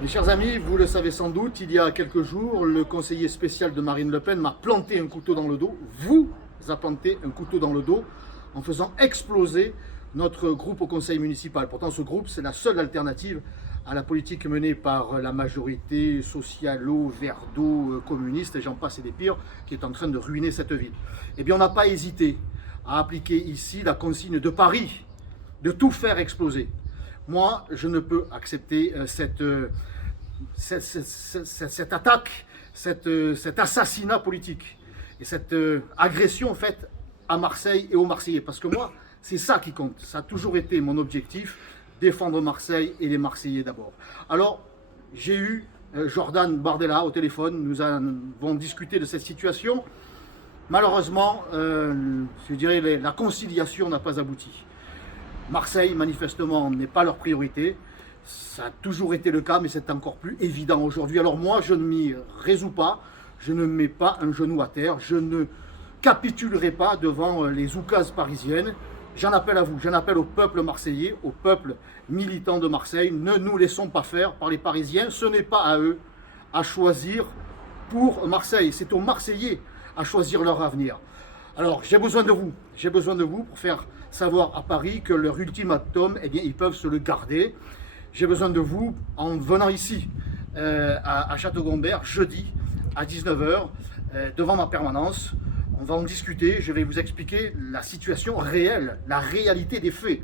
Mes chers amis, vous le savez sans doute, il y a quelques jours, le conseiller spécial de Marine Le Pen m'a planté un couteau dans le dos, vous a planté un couteau dans le dos, en faisant exploser notre groupe au conseil municipal. Pourtant, ce groupe, c'est la seule alternative à la politique menée par la majorité socialo-verdo communiste, et j'en passe et des pires, qui est en train de ruiner cette ville. Eh bien, on n'a pas hésité à appliquer ici la consigne de Paris, de tout faire exploser. Moi, je ne peux accepter cette attaque, cet assassinat politique et cette agression faite à Marseille et aux Marseillais. Parce que moi, c'est ça qui compte. Ça a toujours été mon objectif, défendre Marseille et les Marseillais d'abord. Alors, j'ai eu Jordan Bardella au téléphone. Nous avons discuté de cette situation. Malheureusement, je dirais la conciliation n'a pas abouti. Marseille, manifestement, n'est pas leur priorité. Ça a toujours été le cas, mais c'est encore plus évident aujourd'hui. Alors moi, je ne m'y résous pas. Je ne mets pas un genou à terre. Je ne capitulerai pas devant les oukases parisiennes. J'en appelle à vous, j'en appelle au peuple marseillais, au peuple militant de Marseille. Ne nous laissons pas faire par les Parisiens. Ce n'est pas à eux à choisir pour Marseille. C'est aux Marseillais à choisir leur avenir. Alors, j'ai besoin de vous pour faire savoir à Paris que leur ultimatum, eh bien, ils peuvent se le garder. J'ai besoin de vous en venant ici, à Château-Gombert, jeudi, à 19h, devant ma permanence. On va en discuter, je vais vous expliquer la situation réelle, la réalité des faits,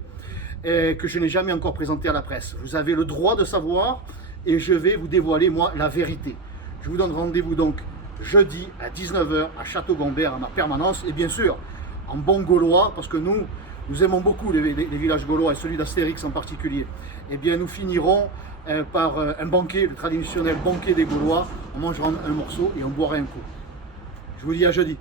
que je n'ai jamais encore présenté à la presse. Vous avez le droit de savoir et je vais vous dévoiler, moi, la vérité. Je vous donne rendez-vous donc jeudi à 19h à Château-Gombert, à ma permanence, et bien sûr, en bon gaulois, parce que nous aimons beaucoup les villages gaulois, et celui d'Astérix en particulier. Eh bien, nous finirons par un banquet, le traditionnel banquet des Gaulois. On mangera un morceau et on boira un coup. Je vous dis à jeudi.